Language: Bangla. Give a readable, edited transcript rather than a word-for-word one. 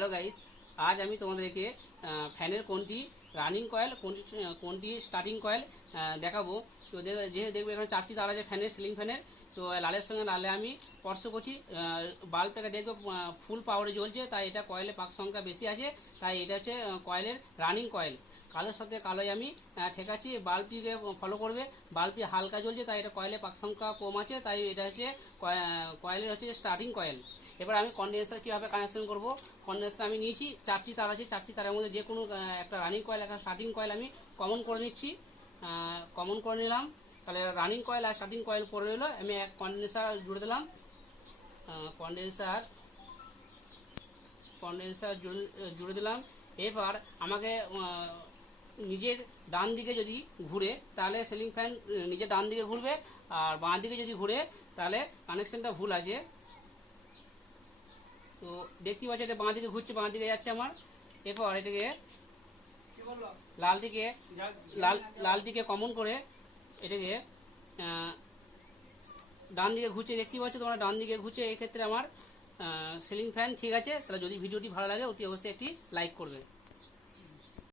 হ্যালো গাইস, আজ আমি তোমাদেরকে ফ্যানের কোনটি রানিং কয়েল কোনটি স্টার্টিং কয়েল দেখাবো। তো যে দেখবে এখানে 4টি তার আছে ফ্যানের, সিলিং ফ্যানের। তো লালের সঙ্গে লালে আমি স্পর্শ করছি, বাল্বটাকে দেখবে ফুল পাওয়ারে জ্বলছে, তাই এটা কয়েলের পাক সংখ্যা বেশি আছে, তাই এটা হচ্ছে কয়েলের রানিং কয়েল। কালোর সাথে কালোই আমি ঠেকাচ্ছি, বাল্বটিকে ফলো করবে। বাল্বটি হালকা জ্বলছে, তাই এটা কয়েলের পাক সংখ্যা কম আছে, তাই এটা হচ্ছে কয়েলের হচ্ছে স্টার্টিং কয়েল। এবার আমি কন্ডেন্সার কীভাবে কানেকশন করব। কন্ডেন্সার আমি নিয়েছি, 4টি তার আছে, 4টি তারের মধ্যে যে কোনো একটা রানিং কয়েল, একটা স্টার্টিং কয়েল আমি কমন করে নিচ্ছি। কমন করে নিলাম, তাহলে running coil are starting coil পরে রইলো। আমি এক কন্ডেন্সার জুড়ে দিলাম। কন্ডেন্সার কন্ডেন্সার জুড়ে দিলাম। এবার আমাকে নিজের ডান দিকে যদি ঘুরে তাহলে সিলিং ফ্যান নিজের ডান দিকে ঘুরবে, আর বাঁ দিকে যদি ঘুরে তাহলে কানেকশনটা ভুল আছে। তো দেখতে পাচ্ছি এটা বাঁ দিকে ঘুরছে, বাঁ দিকে যাচ্ছে আমার। এরপর এটাকে লালটিকে কমন করে এটাকে ডান দিকে ঘুরছে, দেখতে পাচ্ছ তোমরা ডান দিকে ঘুরছে। এই ক্ষেত্রে আমার সিলিং ফ্যান ঠিক আছে। তাহলে যদি ভিডিওটি ভালো লাগে অতি অবশ্যই একটি লাইক করবে।